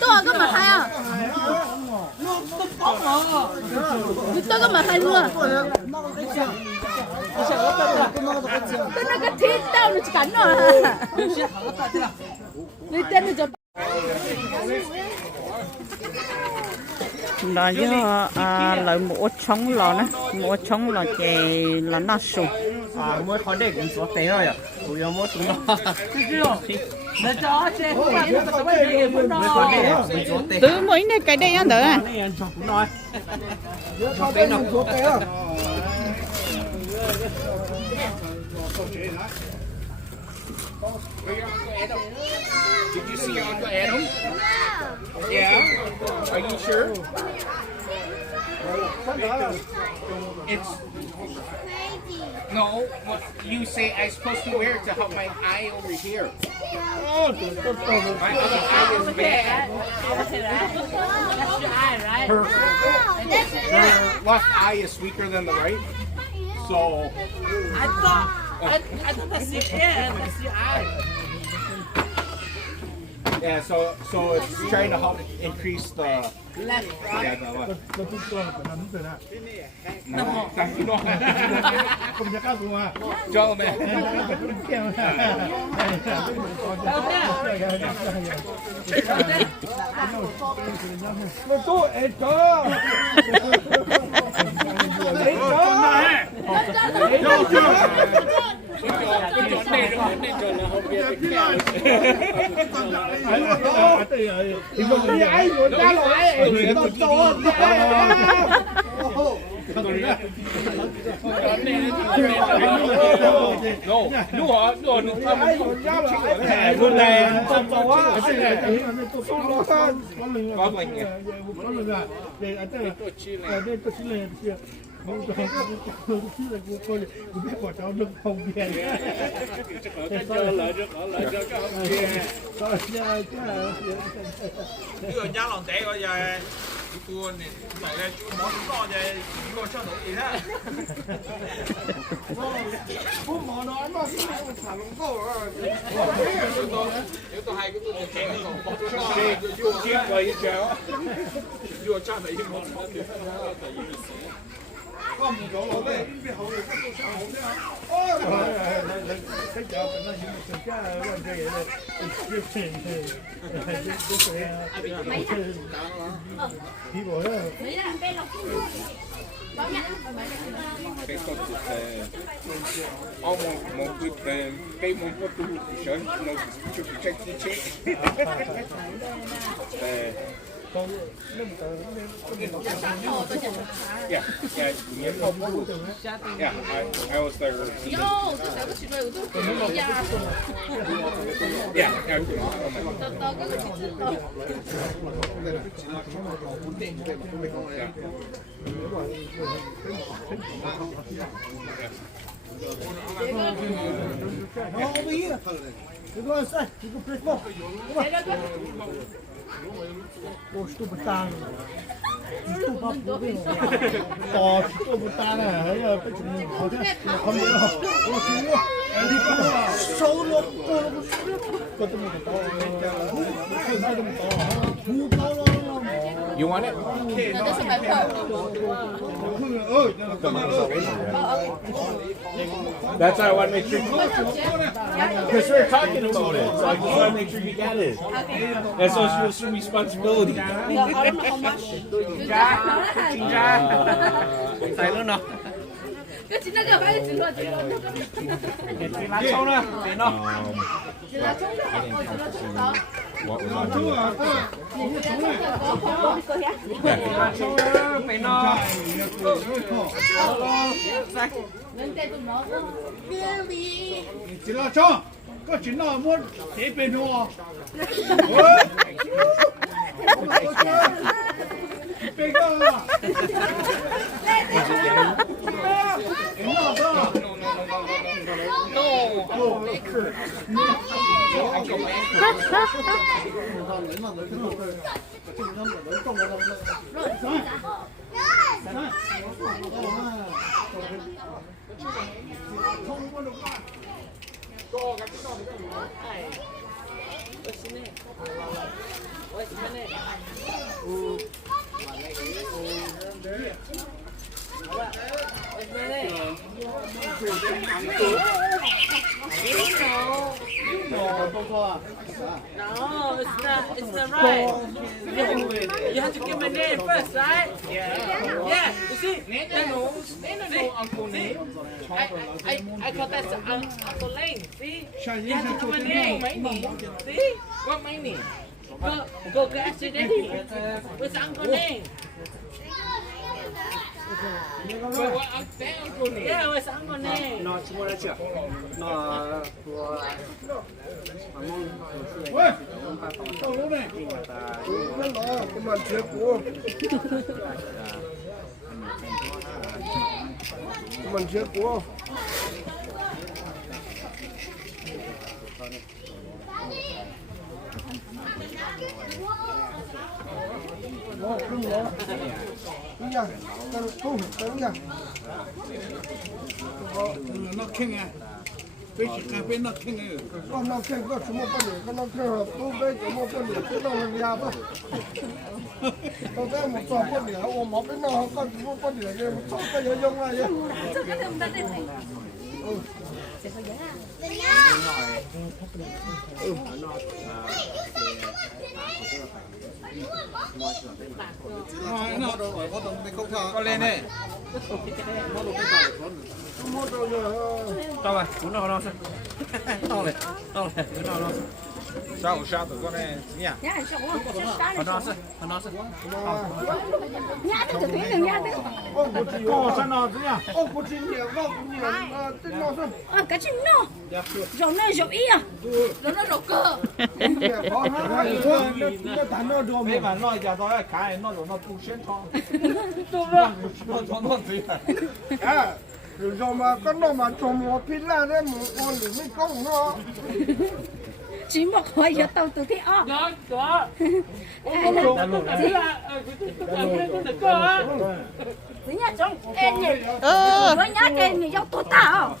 tôi có mặt hai à? tôi có mặt hai luôn. tôi nói cái thịt tao nó chỉ cắn rồi. Lấy tên nó cho. Đó chứ lấy một trống lò nữa, một trống lò chè là nó sụp. Mỗi khó để cũng số tế rồi à? Ủa mỗi chúng nó. Nó cho chè không phải nó có cái gì cũng nó. Từ mỗi này cái đây ăn được à? Nói. Nó tế nó số tế à? Did you see Uncle Adam? Yeah. Are you sure? It's no. What you say? I'm supposed to wear it to help my eye over here. My other eye is bad. That's your eye, right? Her left eye is weaker than the right. So I thought that's your ear, that's your eye. yeah, so it's trying to help increase the. Left, Yeah, right? the what? No. You know. Joe, man. Cái giá lòng tệ gọi là cua này, này là món to vậy, cua sao đủ gì đó. Nếu tôi hay cái tôi chén nó còn bóc nó vô chiếc vậy chứ. Vô cha này cái món món được. Không có lỗi đấy, bị hậu được cái sao hậu đấy. Cái chợ nó những cái cái vấn đề này. Cái món của tôi sợ nó chụp check chết. Yeah, I was there. Yeah, Posto butang. Itu apa pun. Oh, itu butang ah. Ya, macam ni. Kamu oh, semua. Ini kan solo ketemu kita. You want it? That's why I want to make sure. Because we were talking about it, so I just want to make sure you got it. That's also some responsibility. Sai luôn nào. cái chính là cái phải chính là Lá sâu nữa, để nó. What was on Phải nó. Chỉ là cho, có chỉ là muốn thế bên hoa. Bên hoa. No, it's the right. You have to give my name first, right? Yeah. You see? See? I call that Uncle Lane. See? You have to give my name. See? What my name? Go ask your daddy. What's Uncle Lane? Yeah, what's Uncle Lane? nó chỉ muốn chưa nó của Ôi, tao lúc này. Nó lo, cái bàn chết của. Cái bàn chết của. Nó không lo. Đúng chưa? Tao không, đúng chưa? nó kinh à bên nó kinh à con nó kinh có什么不理，跟nó kinh了都没怎么不理，知道人家吧？我在我做不理，我冇跟那干什么不理的，做不有用啊也。nó đâu có đồng đi không thà có lên đây Tao rồi, muốn nó nó to này, nó sao sao tụi con này nhỉ? Nó Cô sao nó thế nhỉ? Ô cô chín nhiều, cô cũng nhiều, tên nó sao? Cái chuyện nó, rồi nó rồi ý à, rồi nó rồi cơ. Có hai nó thằng nó đồ mấy mà. bạn nói giờ tôi cái nó rồi nó tu xuyên thong nó gì À, rồi mà cái nó mà trồng một pin là đấy một con thì mới công nó. Chỉ một hồi giờ tao tụi thế ó. Có. Chỉ nhà trong em này, với nhà cái này giống tôi tao.